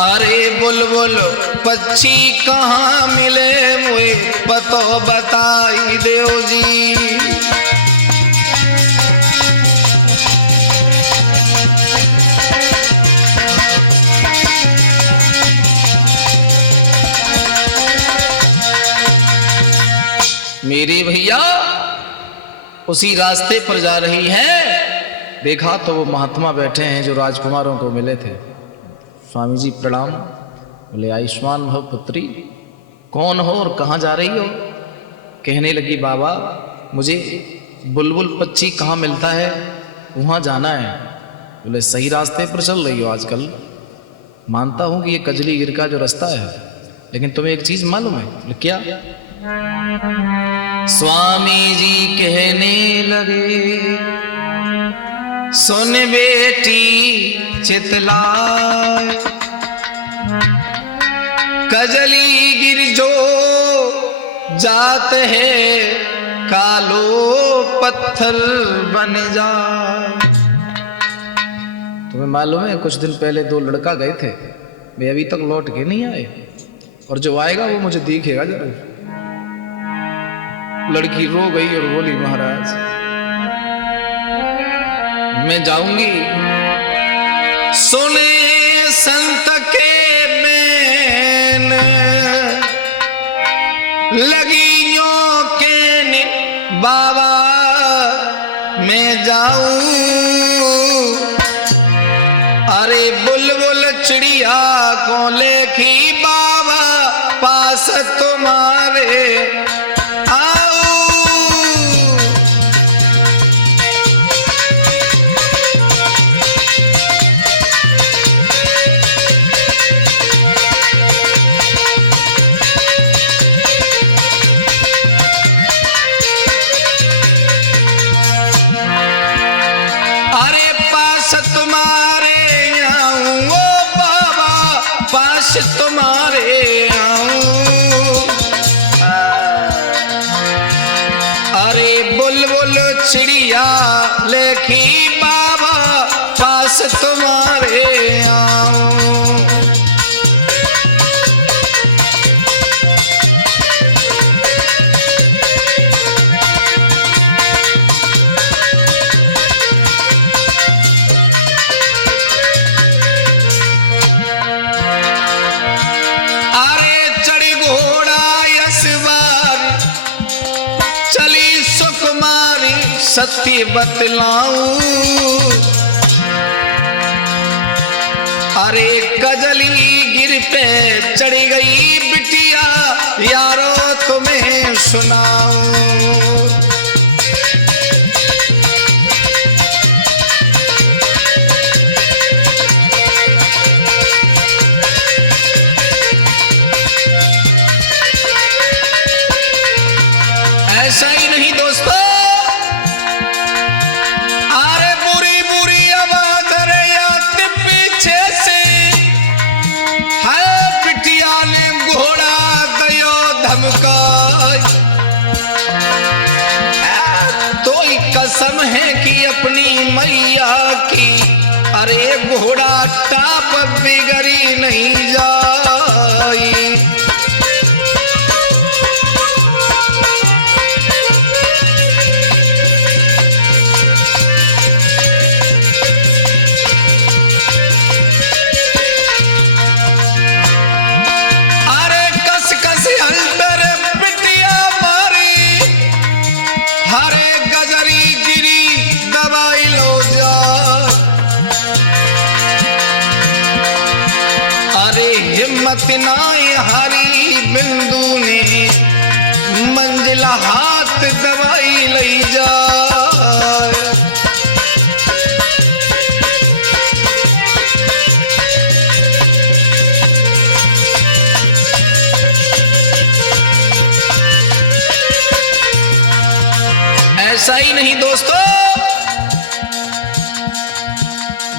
अरे बुलबुल पक्षी कहाँ मिले मुझे पतो बताई देव जी। मेरे भैया उसी रास्ते पर जा रही है देखा तो वो महात्मा बैठे हैं जो राजकुमारों को मिले थे। स्वामी जी प्रणाम। बोले आयुष्मान भव पुत्री, कौन हो और कहाँ जा रही हो? कहने लगी बाबा मुझे बुलबुल पक्षी कहाँ मिलता है वहाँ जाना है। बोले सही रास्ते पर चल रही हो आजकल, मानता हूँ कि ये कजली गिर का जो रास्ता है, लेकिन तुम्हें एक चीज मालूम है? बोले क्या? स्वामी जी कहने लगे सुन बेटी चितलाए, कजली गिर जो जात है कालो पत्थर बन जा। तुम्हें मालूम है कुछ दिन पहले 2 लड़का गए थे, वे अभी तक लौट के नहीं आए, और जो आएगा वो मुझे दिखेगा जरूर। लड़की रो गई और बोली महाराज मैं जाऊंगी। सुने संत के मैन लगियों के ने बाबा मैं जाऊं। अरे बुलबुल चिड़िया को लेखी बाबा पास तुम्हारे तुम्हारे आऊं। अरे बुलबुल चिड़िया लेखी बाबा पास तुम्हारे आऊं। सत्य बतलाऊं। अरे कजली गिर पे चढ़ी गई बिटिया यारो तुम्हें सुनाऊं। ऐसा ही नहीं दोस्तों, कसम है कि अपनी मैया की अरे घोड़ा टाप बिगड़ी नहीं जाई। अरे कस कस हल्टर बिटिया मारी, हरे गजरी गिरी दवाई लो जा। अरे हिम्मत नाई हरी बिंदु ने मंजिला हाथ दवाई ले जा। ऐसा ही नहीं दोस्तों,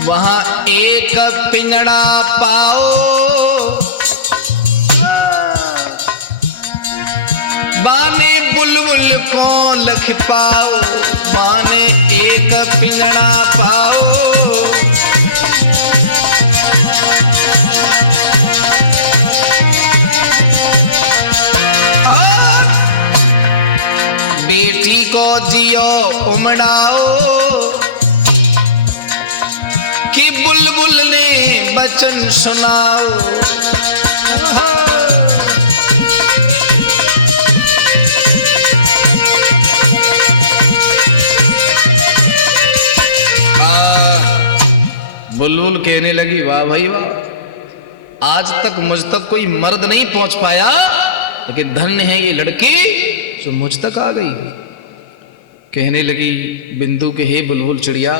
वहां एक पिंजड़ा पाओ, बाने बुलबुल को लख पाओ। बाने एक पिंजड़ा पाओ, बेटी को जियो उमड़ाओ कि बुलबुल ने बचन सुनाओ। बुलबुल कहने लगी, वाह भाई वाह, आज तक मुझ तक कोई मर्द नहीं पहुंच पाया, लेकिन धन्य है ये लड़की जो मुझ तक आ गई। कहने लगी बिंदु के, हे बुलबुल चिड़िया,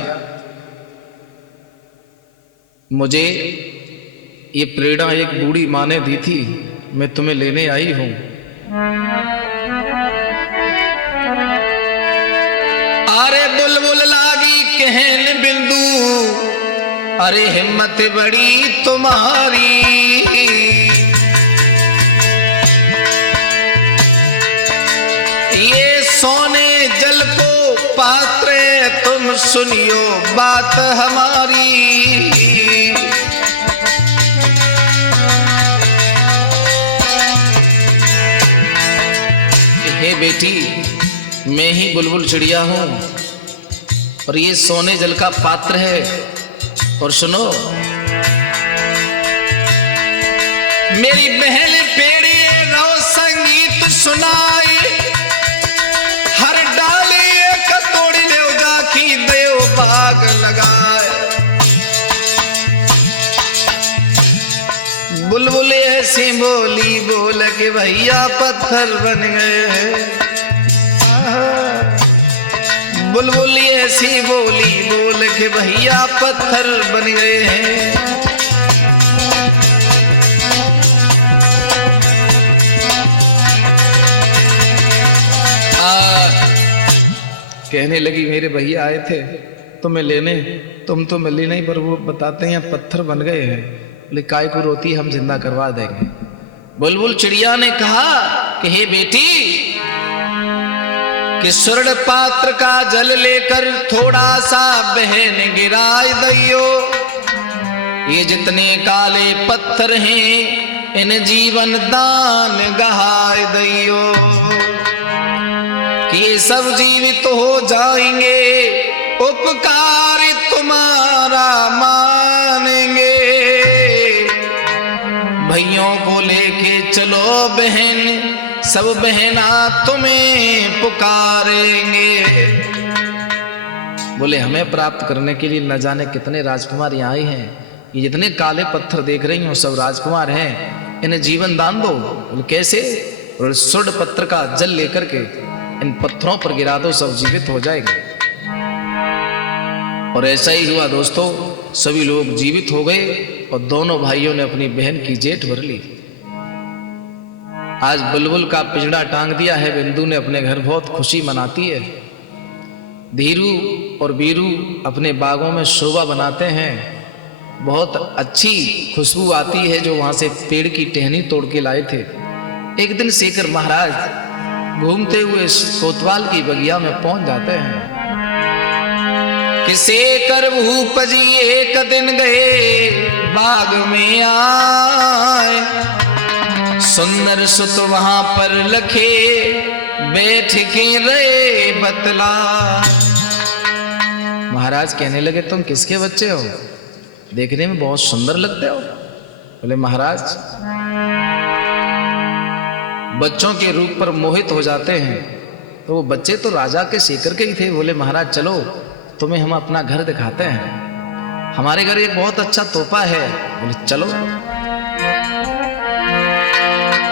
मुझे ये प्रेरणा एक बूढ़ी माँ ने दी थी, मैं तुम्हें लेने आई हूं। अरे बुलबुल लागी कहन बिंदु, अरे हिम्मत बड़ी तुम्हारी, ये सोने जल को पात्र, तुम सुनियो बात हमारी। हे बेटी, मैं ही बुलबुल चिड़िया हूं और ये सोने जल का पात्र है। और सुनो, मेरी बहन पेड़ी रो संगीत सुनाई, हर डाले कतोड़ी ले जाकी देव बाग लगाए। बुलबुल ऐसी बोली बोल के भैया पत्थर बन गए। बुलबुल ऐसी बोली बोल के भैया पत्थर बन गए हैं। कहने लगी मेरे भैया आए थे तुम्हें लेने, तुम तो मिली नहीं, पर वो बताते हैं पत्थर बन गए हैं। बोले काय को रोती, हम जिंदा करवा देंगे। बुलबुल चिड़िया ने कहा कि हे बेटी, कि स्वर्ण पात्र का जल लेकर थोड़ा सा बहन गिराए दैयो, ये जितने काले पत्थर हैं इन जीवन दान गहाए दैयो, कि ये सब जीवित हो जाएंगे, उपकार तुम्हारा मानेंगे। भैयों को लेके चलो बहन, सब बहना तुम्हें पुकारेंगे। बोले हमें प्राप्त करने के लिए न जाने कितने राजकुमार यहाँ आए हैं, ये जितने काले पत्थर देख रही हो सब राजकुमार हैं, इन्हें जीवन दान दो। बोले कैसे? और स्वर्ण पत्र का जल लेकर के इन पत्थरों पर गिरा दो, सब जीवित हो जाएंगे। और ऐसा ही हुआ दोस्तों, सभी लोग जीवित हो गए और दोनों भाइयों ने अपनी बहन की जेठ भर ली। आज बुलबुल का पिंजड़ा टांग दिया है बिंदु ने अपने घर, बहुत खुशी मनाती है। धीरू और बीरू अपने बागों में शोभा बनाते हैं, बहुत अच्छी खुशबू आती है जो वहां से पेड़ की टहनी तोड़ के लाए थे। एक दिन शेखर महाराज घूमते हुए कोतवाल की बगिया में पहुंच जाते हैं कि शेखर भूप जी एक दिन गए बाग में आए, सुंदर सुत वहां पर लखे बैठ के रहे बतला। महाराज कहने लगे तुम किसके बच्चे हो, देखने में बहुत सुंदर लगते हो। बोले महाराज बच्चों के रूप पर मोहित हो जाते हैं, तो वो बच्चे तो राजा के शेखर के ही थे। बोले महाराज चलो तुम्हें हम अपना घर दिखाते हैं, हमारे घर एक बहुत अच्छा तोहफा है। बोले चलो।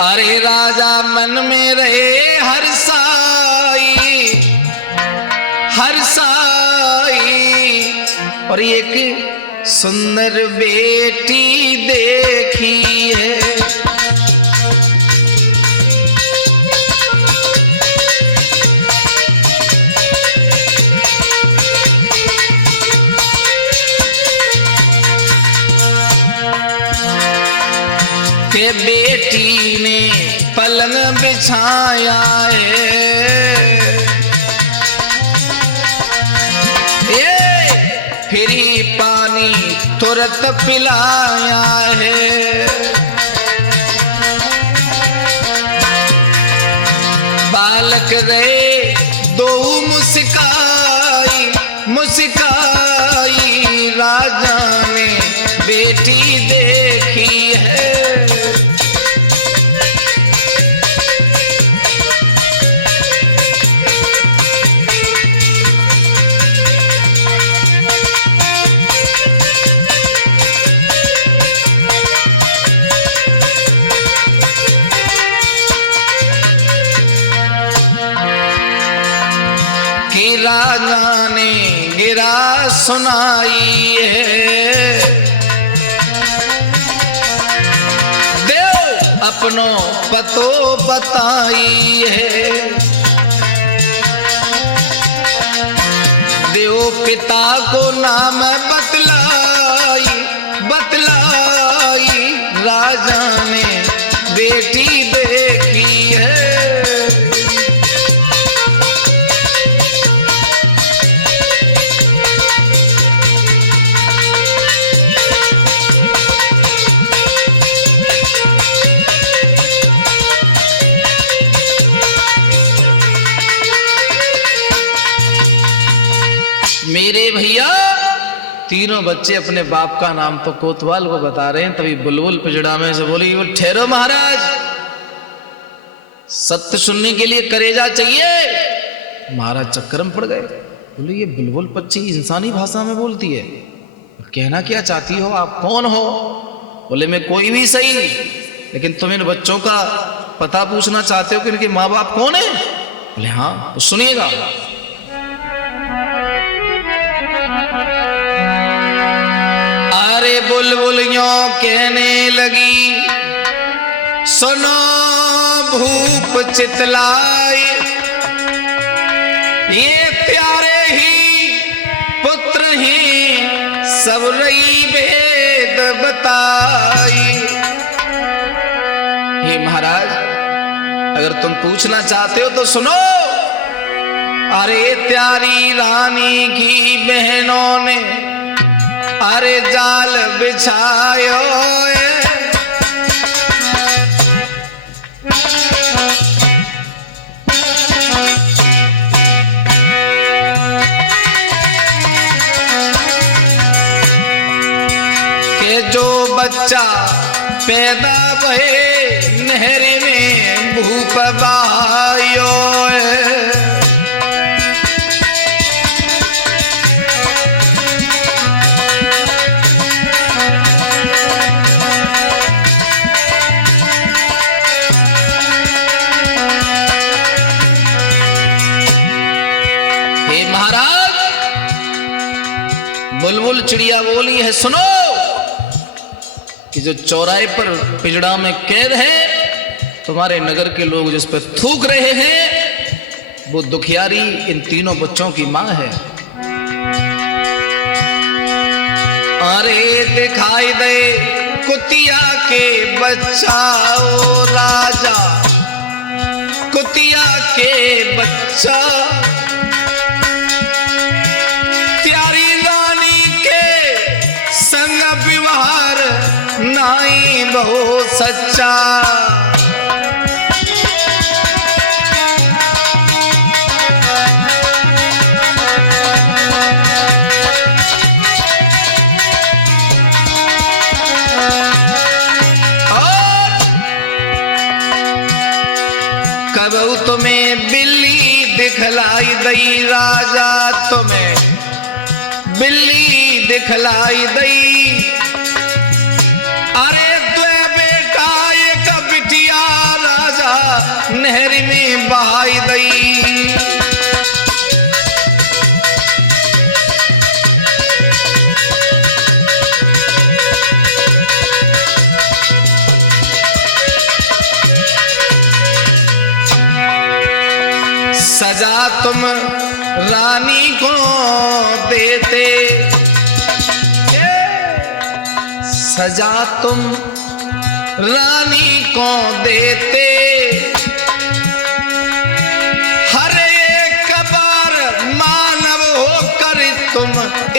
अरे राजा मन में रहे हर साई और एक सुंदर बेटी देखी है। के बेटी ने पलंग बिछाया है, फिरी पानी तुरंत पिलाया है। बालक रहे दो मुस्काई मुस्काई, राजा ने बेटी देखी है। राजा ने गिरा सुनाई है। देव अपनो पतो बताई है। देव पिता को नाम बतलाई बतलाई, राजा ने बेटी देखी है। मेरे भैया तीनों बच्चे अपने बाप का नाम तो कोतवाल को बता रहे हैं, तभी बुलबुल पिजड़ा में से बोली, ठहरो महाराज, सत्य सुनने के लिए करेजा चाहिए। महाराज चक्कर में पड़ गए। बोले ये बुलबुल पक्षी इंसानी भाषा में बोलती है, कहना क्या चाहती हो, आप कौन हो? बोले मैं कोई भी सही, लेकिन तुम इन बच्चों का पता पूछना चाहते हो कि इनके माँ बाप कौन है? बोले हाँ, तो सुनिएगा। अरे बुलबुल यूं कहने लगी, सुनो भूप चितलाई, ये प्यारे ही पुत्र हैं, सब रही भेद बताई। हे महाराज, अगर तुम पूछना चाहते हो तो सुनो। अरे प्यारी रानी की बहनों ने अरे जाल बिछायो, के जो बच्चा पैदा भये नहर में भूप बहायो। बुलबुल चिड़िया बोली है, सुनो कि जो चौराहे पर पिजड़ा में कैद है, तुम्हारे नगर के लोग जिस पर थूक रहे हैं, वो दुखियारी इन तीनों बच्चों की मां है। अरे दिखाई दे कुतिया के बच्चा, ओ राजा कुतिया के बच्चा, संग व्यवहार नाई बहुत सच्चा। और कबू तुम्हें बिल्ली दिखलाई दई, राजा तुम्हें बिल्ली दिखलाई दई। अरे द्वे बेटा एक बिटिया, राजा नहर में बहाई दई। सजा तुम रानी को देते, सजा तुम रानी को देते, हर एक बार मानव होकर तुम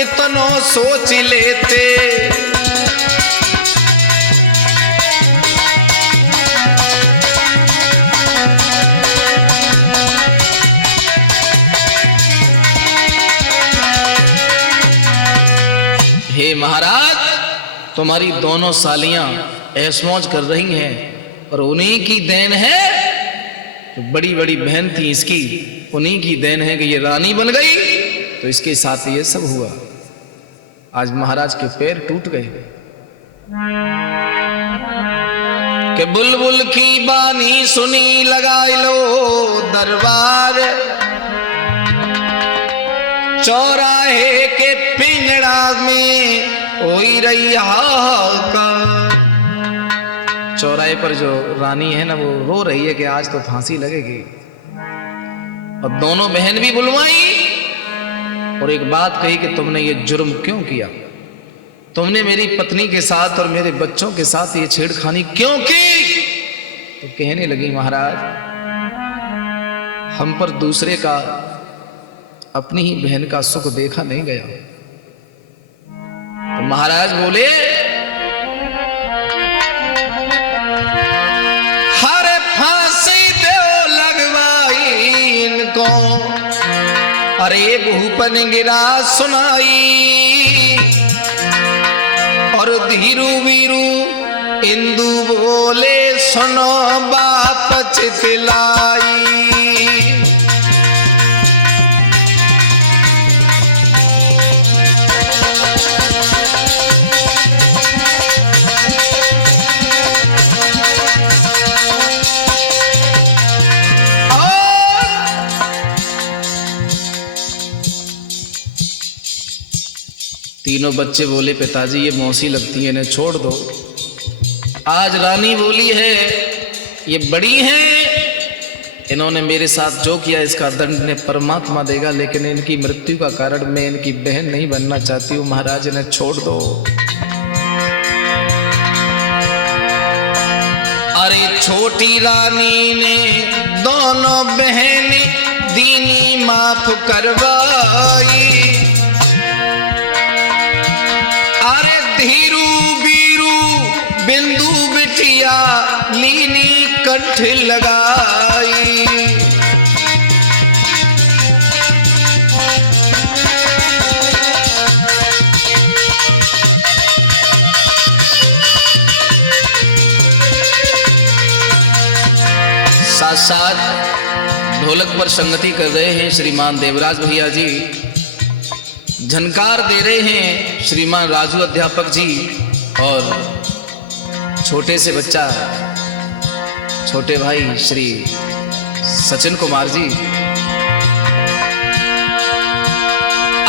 इतनो सोच लेते। हे महाराज, तुम्हारी दोनों सालियां ऐशमौज कर रही हैं और उन्हीं की देन है, तो बड़ी बड़ी बहन थी इसकी, उन्हीं की देन है कि ये रानी बन गई, तो इसके साथ ये सब हुआ। आज महाराज के पैर टूट गए कि बुलबुल की बानी सुनी लगाई लो दरबार। चौराहे के पिंजड़ा में होई रही हाहाकार। चौराहे पर जो रानी है ना वो रो रही है कि आज तो फांसी लगेगी। और दोनों बहन भी बुलवाई और एक बात कही कि तुमने ये जुर्म क्यों किया, तुमने मेरी पत्नी के साथ और मेरे बच्चों के साथ ये छेड़खानी क्यों की। तो कहने लगी महाराज हम पर दूसरे का अपनी ही बहन का सुख देखा नहीं गया। तो महाराज बोले हर फांसी दो लगवाई इनको, अरे भूपन गिरा सुनाई। और धीरू वीरू इंदु बोले सुनो बाप चितलाई। तीनों बच्चे बोले पिताजी ये मौसी लगती है इन्हें छोड़ दो। आज रानी बोली है ये बड़ी है, इन्होंने मेरे साथ जो किया इसका दंड ने परमात्मा देगा, लेकिन इनकी मृत्यु का कारण मैं इनकी बहन नहीं बनना चाहती हूँ। महाराज इन्हें छोड़ दो। अरे छोटी रानी ने दोनों बहन दीनी माफ करवाई। अरे धीरू बीरू बिंदु बिटिया लीनी कंठ लगाई। साथ साथ ढोलक पर संगति कर रहे हैं श्रीमान देवराज भैया जी, झनकार दे रहे हैं श्रीमान राजू अध्यापक जी, और छोटे से बच्चा छोटे भाई श्री सचिन कुमार जी।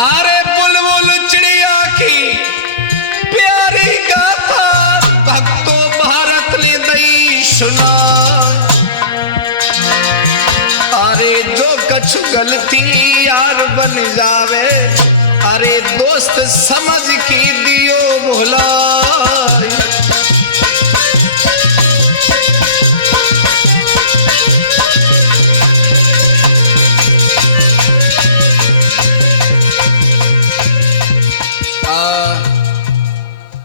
अरे बुलबुल चिड़िया की प्यारी गाथा भक्तों भारत ने दई सुना। अरे जो कछु गलती यार बन जावे, अरे दोस्त समझ की दियो भोला।